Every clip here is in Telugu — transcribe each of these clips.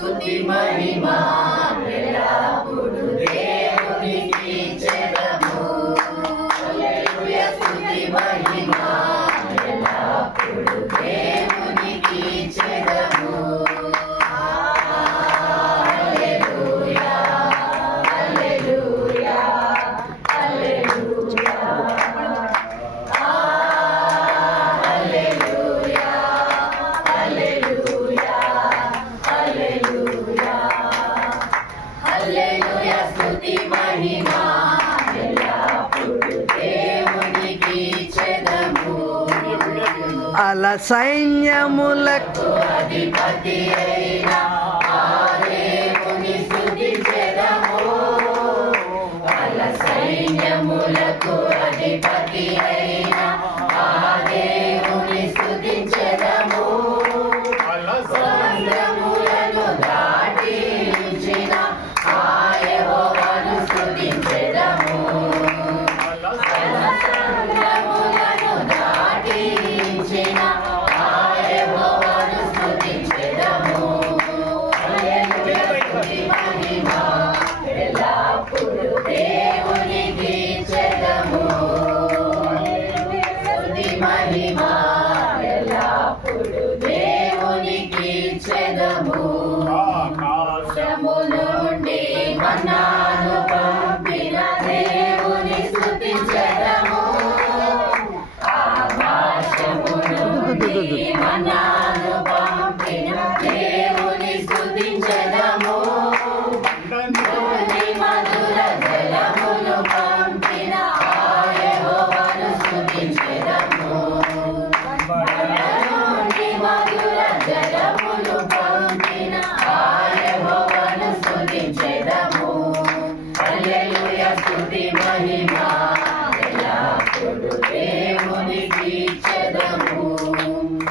స్తుతి మహిమ ఎల్లప్పుడూ దేవునికి చెదము. హల్లెలూయా స్తుతి మహిమ ఎల్లప్పుడూ దేవునికి చెదము. హల్లెలూయా హల్లెలూయా హల్లెలూయా హల్లెలూయా హల్లెలూయా హల్లెలూయా హల్లెలూయా స్తుతి మహిమ ఎల్లప్పుడూ దేవునికి చెదము. అల సైన్యములకు అధిపతి అయిన ఆ దేవుని స్తుతించెదము. అల సైన్యములకు అధిపతి అయిన ఆ దేవుని స్తుతించెదము. సముద్రములను దాటించిన ఆ యెహోవాను స్తుతించెదము. సముద్రములను దాటించిన ఆ యెహోవాను స్తుతించెదము. హల్లెలూయా స్తుతి మహిమ ఎల్లప్పుడూ దేవునికి చెదము. స్తుతి మహిమ ఎల్లప్పుడూ దేవునికి చెదము. ఆకాశము నుండి మన్నాను పంపిన దేవుని స్తుతించెదము. ఆకాశము నుండి మన్నాను పంపిన దేవుని స్తుతించెదము. భూమి మధుర జలములు పంపిన ఆ యెహోవాను స్తుతించెదము. నుండి మధుర జలములు పంపిన ఆ యెహోవాను స్తుతించెదము. హల్లెలూయా స్తుతి మహిమ ఎల్లప్పుడూ దేవునికి చెదము.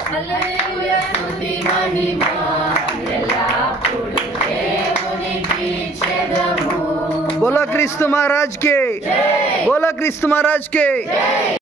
హల్లెలూయా స్తుతి మహిమ ఎల్లప్పుడూ దేవునికి చెదము. बोलो क्रिस्तु महाराज के, बोलो क्रिस्तु महाराज के।